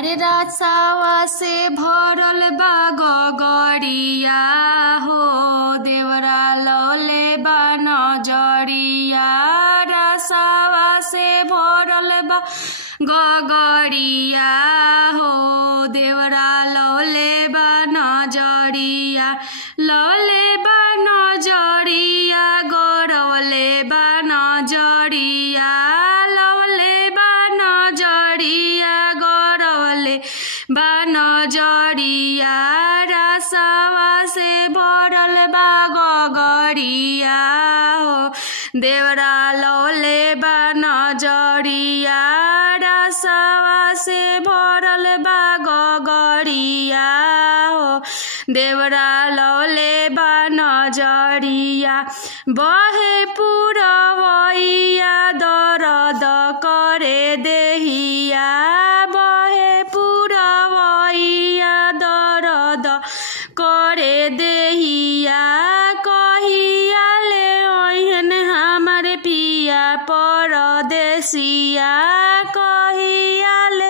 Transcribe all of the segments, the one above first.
अरे रसावा से भरल बा गगरिया हो देवरा लौले बा नजरिया। रसावा से भरल बा गगरिया हो देवरा लौले बा नजरिया। लौले बा नजरिया गौरवले बा नजरिया। लौले बा नजरिया गौरवले बा नजरिया। रसावा से भरल बा गगरिया हो देवरा लौले बा नजरिया। रसावा से भरल बा गगरिया हो देवरा लौले बा नजरिया। बहे पुरवैया दर्द करे देहिया। बहे पुरवैया दर्द करे देहिया। कहिया ले ओहन हमर पिया परदेसिया। कहिया ले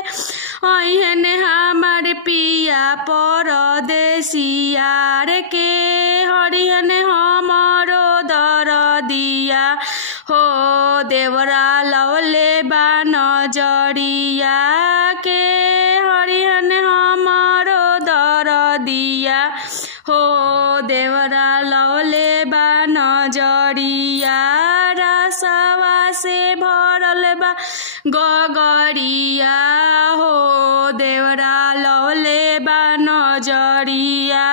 ओहन हमर पिया परदेसिया। रे के हरिहन हमरो दरदिया हो देवरा लौले बा नजरिया। के हरिहन हमरो दरदिया हो देवरा लौले बा नजरिया। रसवा से भरल बा गगरिया हो देवरा लौले बा नजरिया।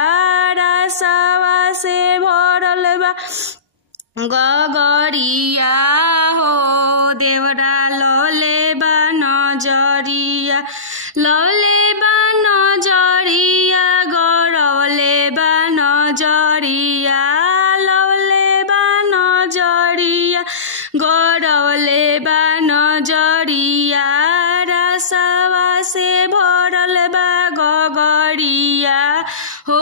रसवा से भरल बा गगरिया हो देवरा लौले बा नजरिया। लौले बा नजरिया गौरवले बा नजरिया। लौले बा नजरिया गौरवले बा नजरिया। रसवा से भरल बा गगरिया हो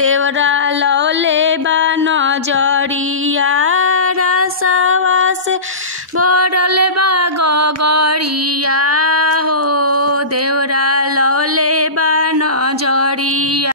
देवरा लौले बा नजरिया। रसवा से भरल